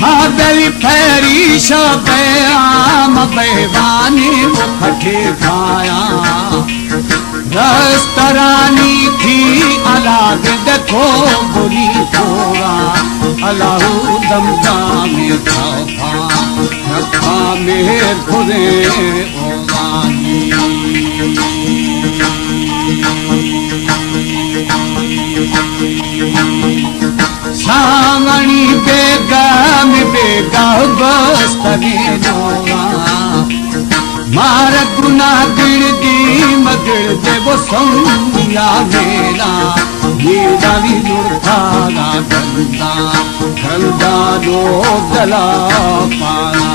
हादली फरीशा बयाम बेवानी मुखटे खाया रस्तरानी थी अलाग देखो बुरी थोड़ा अलाहू दमदा में था रखा मेर खुदे ओगानी सांगणी बेगाम बेगा बस्तने नोवा मार गुना गिरदी मगिर देवो संगिया मेरा मेरा भी दुर्भागा गंदा गंदा लो गला पाना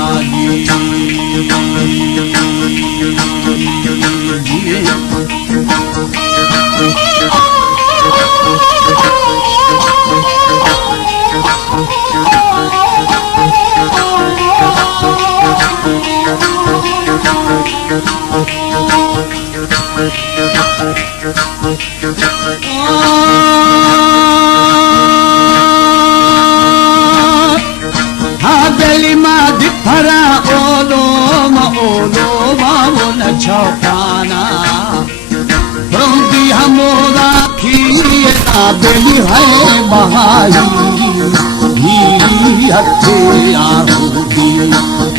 हादली मा दिफरा ओलो मा वो न छौकाना रोंदी हमोरा खीए आबेली है बहाई नीली हथे आहुदी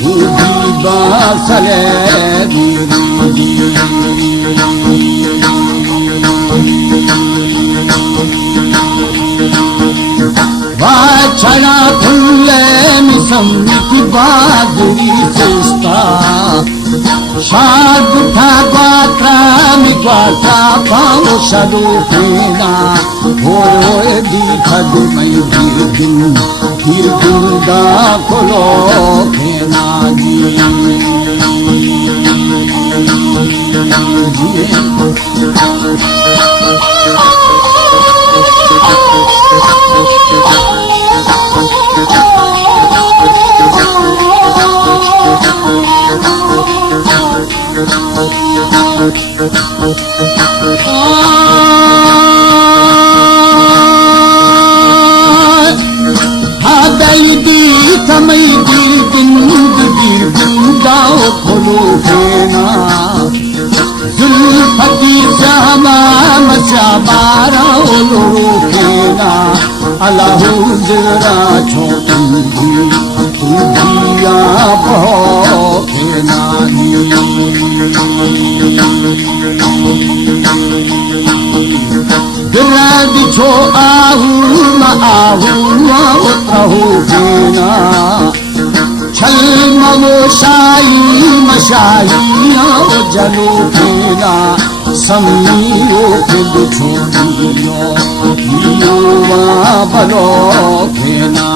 हुदी बासले वाचना फुल्ले मिसम्मिति बादरी चेष्टा शाद उठा ग्वात्रा मी ग्वात्रा पाओ शलो फेना होए दिखद मई गिरगुंदा खोलो फेना हादली दी समय गिरगुंदाओ खोलो फेना जुल्फती श्यामा मशाबारा ओलो फेना अलाहू जरा छोटी दिया बहो फेना दिला दिछो आहू उतरहू फेना छल ममो शाही मशाही जलो फेना समीरो फिर छोड़ियो बलो फेना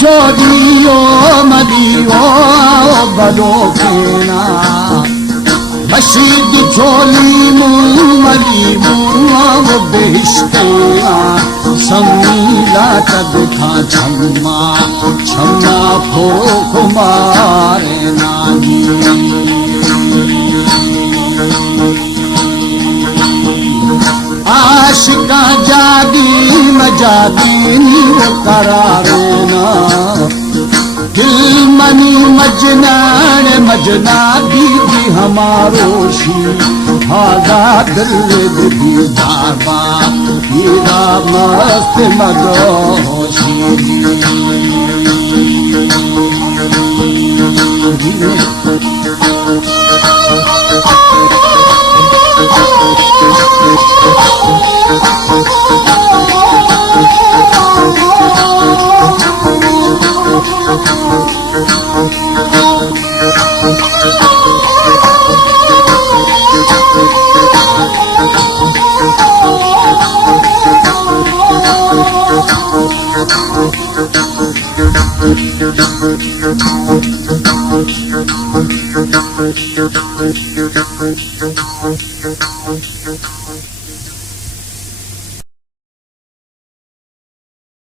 छोड़ियो मदियो बलो फेना मशीद छोली मली मुआ बेहिश्तेना समीला तब खा छम्मा छम्मा फो कुमारे नानी आज आशिका जागी न जागी वो करारेना दिल मनी मजनान मजना दीदी हमारो शी हादा दिल दीदाबा हीरा मस्त मगोशी